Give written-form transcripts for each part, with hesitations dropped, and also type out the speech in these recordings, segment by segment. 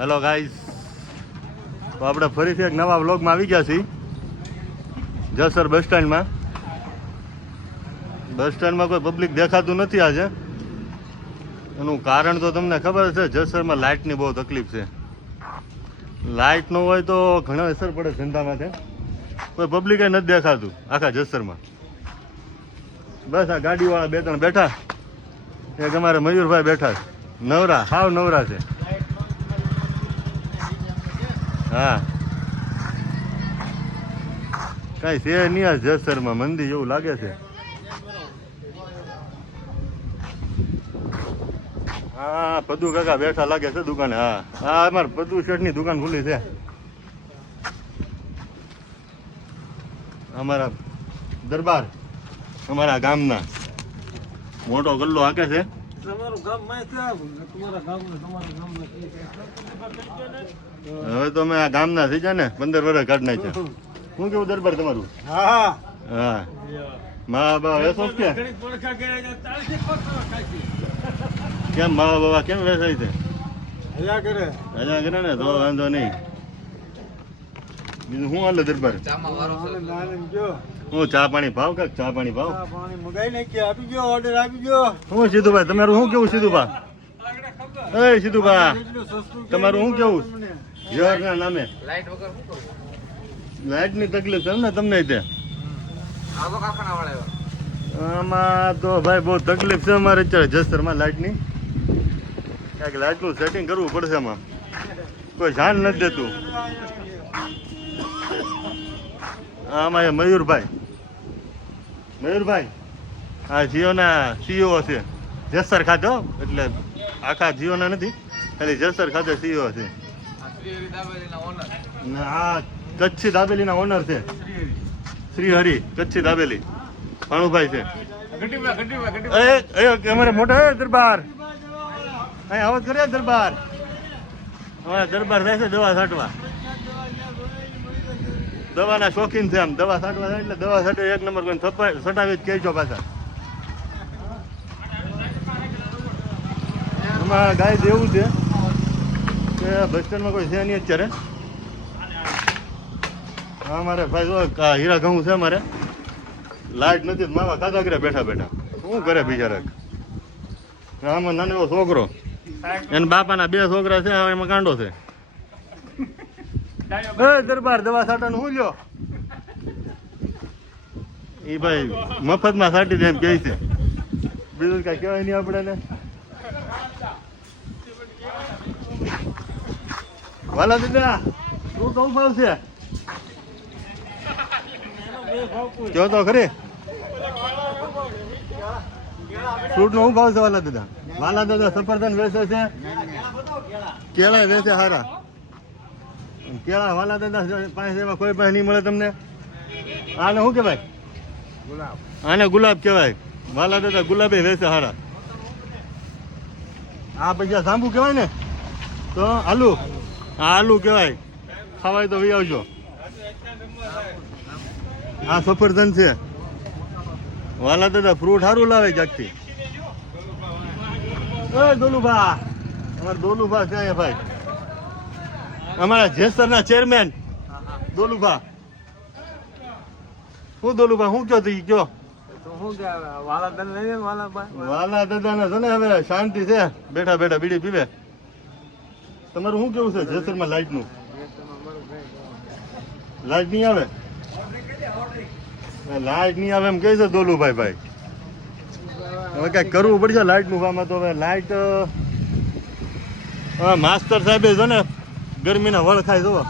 Hello guys, તો આપણે ફરીથી એક નવા વ્લોગમાં આવી ગયા છીએ. જસર બસ સ્ટેન્ડમાં કોઈ પબ્લિક દેખાતું નથી આજે. એનું કારણ તો તમને ખબર છે, જસરમાં લાઇટની બહુ તકલીફ છે. લાઇટ ન હોય તો ઘણો અસર પડે ધંધામાં. કોઈ પબ્લિક નથી દેખાતું આખા જસરમાં. બસ આ ગાડીવાળા બે ત્રણ બેઠા, એક અમારે મયુરભાઈ બેઠા, નવરા, હાવ નવરા છે. હા, કઈ છે નહીં આ જસરમાં, મંદી જેવું લાગે છે. હા, પદુ કાકા બેઠા લાગે છે દુકાને. હા હા, અમારે પદુ શેઠની દુકાન ખુલ્લી છે. અમારા દરબાર, અમારા ગામના મોટો ગલ્લો હાકે છે. હવે તો અમે આ ગામના થઈ જાય ને, 15 વર્ષ કાઢ નાખ્યા. શું કેવું દરબાર તમારું? હા હા, મા બાબા વેસો કે કેમ? મા બાબા કેમ વેસાય છે? હજા કરે ને તો વાંધો નહીં. બીજું શું હાલે દરબાર? હું ચા પાણી ભાવ? કાક ચા પાણી ભાવ આપી ગયો, ઓર્ડર આપી ગયો. હું સીધુભાઈ તમારું શું કેવું? સીધુભા, એ સીધુભા તમારું શું કેવું? જવાહરના નામે લાઈટ ની તકલીફ છે ને તમને? આમાં તો ભાઈ બહુ તકલીફ છે અમારે અત્યારે જસરમાં લાઈટ ની. ક્યાંક લાઈટ નું સેટિંગ કરવું પડશે. આમાં કોઈ ધ્યાન નથી દેતું. આમાં એ મયુરભાઈ આ જીઓના સીઈઓ છે. જસર ખાતે, એટલે આખા જીઓના નથી, ખાલી જસર ખાતે સીઈઓ છે. હા, કચ્છી દાબેલીના ઓનર છે, શ્રી હરિ કચ્છી દાબેલી. ભાણુભાઈ છે. અમારે મોટા દરબાર અહીં આવત કરે. દરબાર અમારા દરબાર થાય છે દવા છાંટવા. દવાના શોખીન છે. આમ દવા છાંટવા થાય એટલે દવા છાંટે એક નંબર કોઈ છટાવી જ કહેજો પાછા. આમાં ગાય દેવું છે કે બસ સ્ટેન્ડમાં કોઈ છે નહીં અત્યારે. હા, મારે ભાઈ જો હીરા ઘઉં છે. મારે લાઈટ નથી, માવા ખાધા કરે બેઠા બેઠા. શું કરે બિચારા? આમાં નાનો એવો છોકરો, એના બાપાના 2 છોકરા છે, એમાં કાંડો છે. દરબાર દવા છાંટાનું શું લ્યો? એ ભાઈ મફતમાં છાંટી દે એમ કહે છે. બીજું કઈ કહેવાય નહીં આપણે ને. વાલા દાદા શું કઉ ભાવ છે? કયો તો ખરી. ફ્રૂટ નો શું ભાવ છે વાલા દાદા? વાલા દાદા સફરજન વેચે છે, કેળા વેચે હારા. કેળા વાલા દાદા પાસે એવા કોઈ પાસે નહીં મળે તમને. આને શું કહેવાય? ગુલાબ. આને ગુલાબ કહેવાય. વાલા દાદા ગુલાબે વેચે હારા. આ પછી જાંબુ કહેવાય ને, તો આલુ. આ આલુ કહેવાય. ખાવાય તો વી આવજો. આ સફરજન છે. વાલા દાદા ફ્રૂટ સારું લાવે ક્યાંકથી. દોલુભા, અમારા દોલુભા છે અહીંયા ભાઈ, અમારા જેસરના ચેરમેન દોલુભા. શું દોલુભા શું કયો તું? કયો વાલા દાદા ને છે ને હવે શાંતિ છે, બેઠા બેઠા બીડી પીવે. તમારું શું કેવું છે જેસરમાં લાઈટ નું? લાઈટ નહીં આવે? લાઈટ નહીં આવે એમ કે છે દોલુભાઈ ભાઈ. હવે કઈક કરવું પડશે લાઈટ નું. આમાં તો હવે લાઈટ માસ્તર સાહેબે છે ને ગરમીના વળ ખાય જુઓ.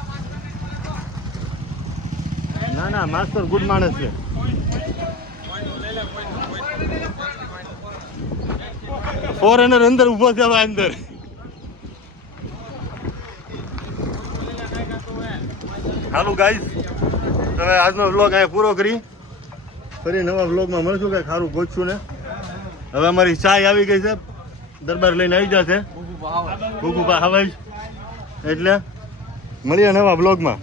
ના માસ્તર ગુડ માણસ છે. ફોરેનર અંદર ઉભો છે અંદર. હાલો ગાઈસ, હવે આજનો વ્લોગ અહીંયા પૂરો કરી. ફરી નવા વ્લોગમાં મળશું. કઈ સારું ગોતશું ને. હવે અમારી ચાય આવી ગઈ છે, દરબાર લઈને આવી જશે. ભૂકુપા હવાઈ. એટલે મળીએ નવા વ્લોગમાં.